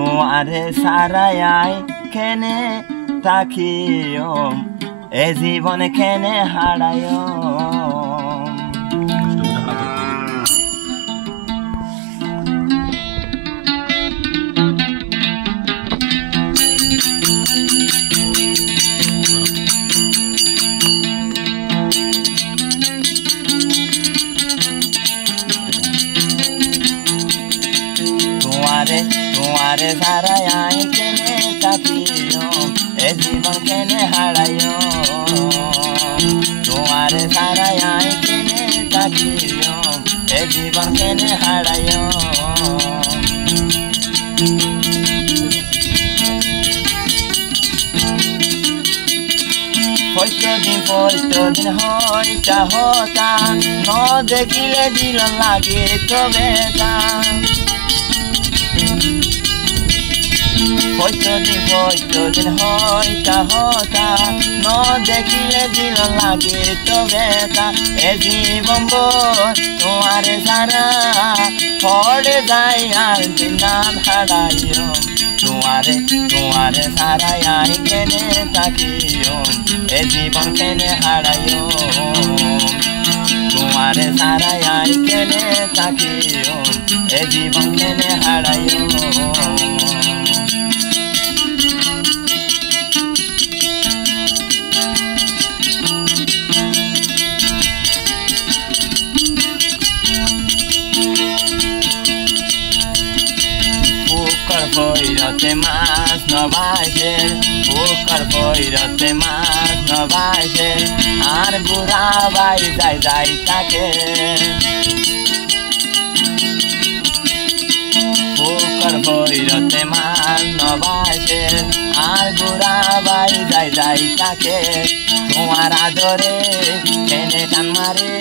তোমারে সারাই কেনে তাকিও এ জীবন কেনে হারায়ো তোমারে সারাই কেনে তাকিও এ জীবন কেনে হারায়ো তোমারে সারাই কেনে তাকিও এ জীবন কেনে হারায়ো পয়তো দিন হইতা হতা ন দেখিলে দিল লাগে তবে পয়তো দিন হইতা হতা ন দেখিলে দিল লাগে তবে এ জীবন তোমারে সারা পড়ে যায় আর দিনাম হারাইও তোমারে সারাই কেনে তাকিও এ জীবন কেনে হারায়ো তোমারে সারাই কেনে তাকিও এ জীবন কেনে হারায়ো ভৈরতে মাছ নবাসে পুকুর ভৈরতে মাছ নবাসে আর বুড়া বাই যাই তাকে পুকুর ভৈরতে মাছ নবাসে আর বুড়া বাই যাই তাকে তোমার আদরে কেনে কান মারে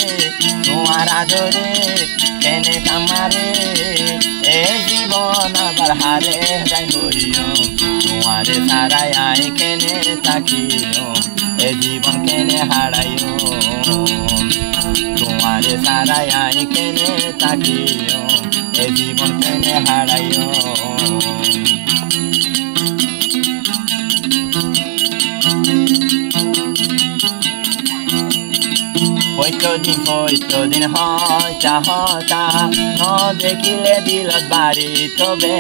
তোমার আদরে কেনে কান মারে এ জীবন আবার হারে যাই হইও তোমারে সারাই কেনে তাকিও এ জীবন কেনে হারাইও তোমারে সারাই কেনে তাকিও এ জীবন কেনে হারাইও পয়তো দিন হইতা হতা ন দেখিলে দিলত বাড়ি তবে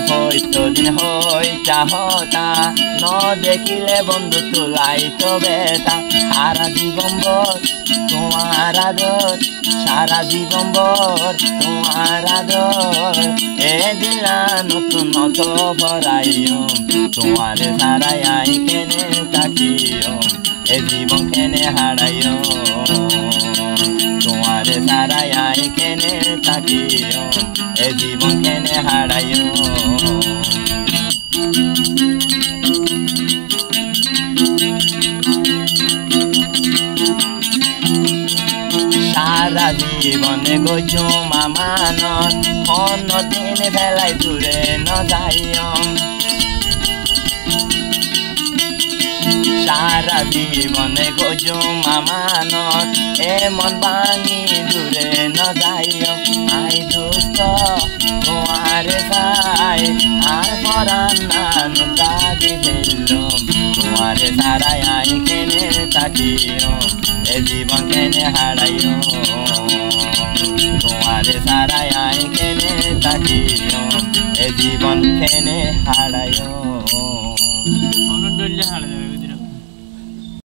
পয়তো দিন হইতা হতা ন দেখিলে বন্ধু তুলাই তবে সারা জীবন তোমার আদর সারা জীবন তোমার আদর এ দিলা নতুন নত ভরাইও তোমারে সারাই কেনে তাকিও এ জীবন কেনে হারাইও তোমারে সারাই কেনে তাকিও এ জীবন কেনে হারাইও সারা জীবনে গজো মামানত অন্য দিন বেলায় দূরে ন যাইও সারা জীবনে গজো মামানত এমন ভাঙি দূরে ন যাইও আই দুষ্ট তোমারে যাই আর পরান নানু দাদি ফেললুম তোমারে সারাই কেনে তাকিও এ জীবন কেনে হারাইও তোমারে সারাই কেনে তাকিও এ জীবন কেনে হারাইও